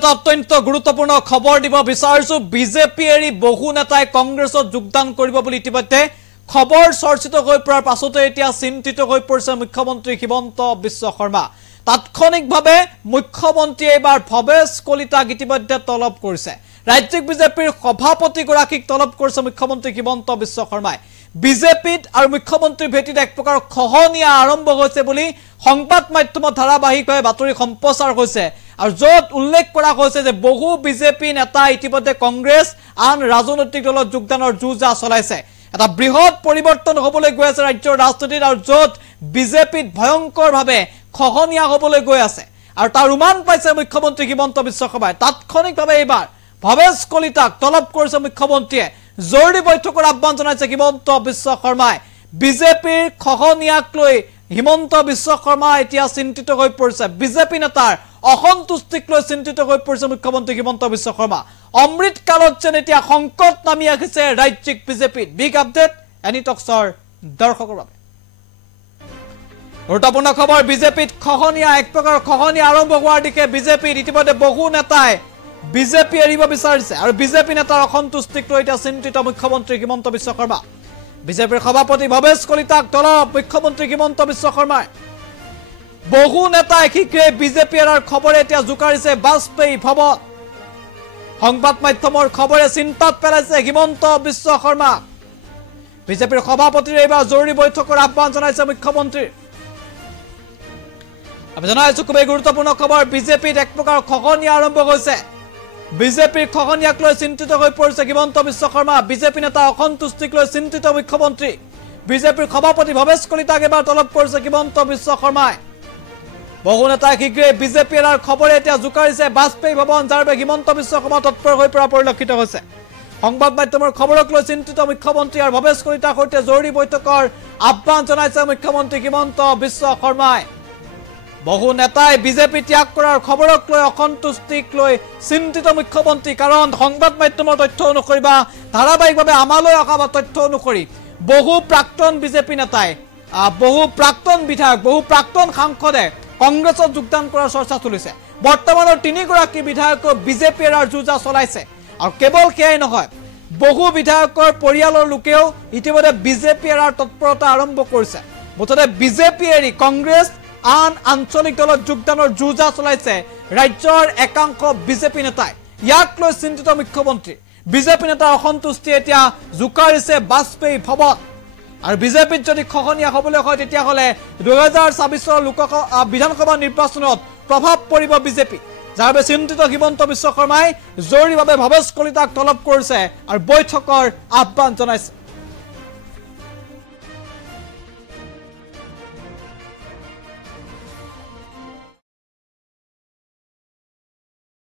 এটা অত্যন্ত গুৰুত্বপূৰ্ণ খবৰ দিব বিচাৰিছো বিজেপি এৰি বহু নেতাই কংগ্ৰেছত যোগদান কৰিব বুলি ইতিমধ্যে খবৰ চৰ্চিত হৈ পৰাৰ পাছতে এতিয়া চিন্তিত হৈ পৰিছে মুখ্যমন্ত্ৰী হিমন্ত বিশ্ব শৰ্মা তাৎক্ষণিকভাৱে মুখ্যমন্ত্ৰী এবাৰ ভৱেশ কলিতাক ইতিমধ্যে তলব কৰিছে ৰাজ্যিক বিজেপিৰ সভাপতি গৰাকীক তলব কৰিছে মুখ্যমন্ত্ৰী হিমন্ত বিশ্ব শৰ্মাই বিজেপিত আৰু মুখ্যমন্ত্ৰী ভেটিত এক প্ৰকাৰ খহনীয়া আৰম্ভ হৈছে বুলি সংবাদ মাধ্যমত ধাৰাবাহিকভাৱে বাতৰি সম্প্ৰচাৰ হৈছে আৰু যত উল্লেখ কৰা হৈছে যে বহু বিজেপি নেতা ইতিমধ্যে কংগ্ৰেছ আন ৰাজনৈতিক দলত যোগদানৰ যুঁজা চলাইছে এটা বৃহৎ পৰিৱৰ্তন হ'বলৈ গৈ আছে ৰাজ্যৰ ৰাজনীতিত আৰু যত বিজেপিত ভয়ংকৰভাৱে খহনীয়া হ'বলৈ গৈ আছে আৰু তাৰ উমান পাইছে মুখ্যমন্ত্ৰী হিমন্ত বিশ্ব শৰ্মাই তাৎক্ষণিকভাৱে এইবাৰ ভৱেশ কলিতাক তলব কৰিছে মুখ্যমন্ত্ৰীয়ে জৰুৰী বৈঠকৰ আহ্বান জনাইছে হিমন্ত বিশ্ব শৰ্মাই বিজেপিৰ খহনীয়াক লৈ হিমন্ত বিশ্ব শৰ্মা এতিয়া চিন্তিত হৈ পৰিছে বিজেপি নেতাৰ অসন্তুষ্টিক লৈ চিন্তিত হৈ পৰিছে মুখ্যমন্ত্ৰী হিমন্ত বিশ্ব শৰ্মা অমৃত কালত যেন এতিয়া সংকট নামি আহিছে ৰাজ্যিক বিজেপিত বিগ আপডেট এনি টক্সৰ দৰ্শকৰ বাবে গুৰুত্বপূৰ্ণ খবৰ বিজেপিত খহনীয়া এক প্ৰকাৰ খহনীয়া আৰম্ভ হোৱাৰ দিকে বিজেপিত ইতিমধ্যে বহু নেতাই বিজেপি এৰিব বিচাৰিছে আৰু বিজেপি নেতাৰ অসন্তুষ্টিক লৈ এতিয়া চিন্তিত মুখ্যমন্ত্ৰী হিমন্ত বিশ্ব শৰ্মা বিজেপিৰ সভাপতি ভৱেশ কলিতাক তলব মুখ্যমন্ত্ৰী হিমন্ত বিশ্ব শৰ্মাই বহু নেতাই শীঘ্ৰে বিজেপি এৰাৰ খবৰে এতিয়া জোকাৰিছে বাজপেয়ী ভৱন সংবাদ মাধ্যমৰ খবৰে চিন্তাত পেলাইছে হিমন্ত বিশ্ব শৰ্মা বিজেপিৰ সভাপতিৰ এইবাৰ জৰুৰী বৈঠকৰ আহ্বান জনাইছে মুখ্যমন্ত্ৰী আমি জনাইছো খুবেই গুৰুত্বপূৰ্ণ খবৰ বিজেপিত এক প্ৰকাৰ খহনীয়া আৰম্ভ হৈছে বিজেপিৰ খহনীয়াক লৈ চিন্তিত হৈ পৰিছে হিমন্ত বিশ্ব শৰ্মা বিজেপি নেতা অসন্তুষ্টিক লৈ চিন্তিত মুখ্যমন্ত্ৰী বিজেপিৰ সভাপতি ভৱেশ কলিতাক এবাৰ তলব কৰিছে হিমন্ত বিশ্ব শৰ্মাই বহু নেতাই শীঘ্ৰে বিজেপি এৰাৰ খবৰে এতিয়া জোকাৰিছে বাজপেয়ী ভৱন যাৰ বাবে হিমন্ত বিশ্ব শৰ্মা তৎপৰ হৈ পৰা পৰিলক্ষিত হৈছে সংবাদ মাধ্যমৰ খবৰক লৈ চিন্তিত মুখ্যমন্ত্ৰী আৰু ভৱেশ কলিতাৰ সৈতে জৰুৰী বৈঠকৰ আহ্বান জনাইছে মুখ্যমন্ত্ৰী হিমন্ত বিশ্ব শৰ্মাই বহু নেতাই বিজেপি ত্যাগ কৰাৰ খবৰক লৈ অসন্তুষ্টিক লৈ চিন্তিত মুখ্যমন্ত্ৰী কাৰণ সংবাদ মাধ্যমৰ তথ্য অনুসৰি বা ধাৰাবাহিকভাৱে আমালৈ অহা তথ্য অনুসৰি বহু প্ৰাক্তন বিজেপি নেতাই বহু প্ৰাক্তন বিধায়ক বহু প্ৰাক্তন সাংসদে কংগ্ৰেছত যোগদান কৰাৰ চৰ্চা চলিছে বৰ্তমানৰ 3 গৰাকী বিধায়ক বিজেপি এৰাৰ যুঁজা চলাইছে আৰু কেৱল সেয়াই নহয় বহু বিধায়কৰ পৰিয়ালৰ লোকেও ইতিমধ্যে বিজেপি এৰাৰ তৎপৰতা আৰম্ভ কৰিছে মুঠতে বিজেপি এৰি কংগ্ৰেছ আন আঞ্চলিক দলত যোগদানৰ যুঁজা চলাইছে ৰাজ্যৰ একাংশ বিজেপি নেতাই ইয়াক লৈ চিন্তিত মুখ্যমন্ত্ৰী বিজেপি নেতাৰ অসন্তুষ্টি এতিয়া জোকাৰিছে বাজপেয়ী ভৱন আৰু বিজেপিত যদি খহনীয়া হ'বলৈ হয় তেতিয়াহ'লে 2024 বিধানসভা নিৰ্বাচনত প্ৰভাৱ পৰিব বিজেপি যাৰ বাবে চিন্তিত হিমন্ত বিশ্ব শৰ্মাই জৰুৰীভাৱে ভৱেশ কলিতাক তলব কৰিছে আৰু বৈঠকৰ আহ্বান জনাইছে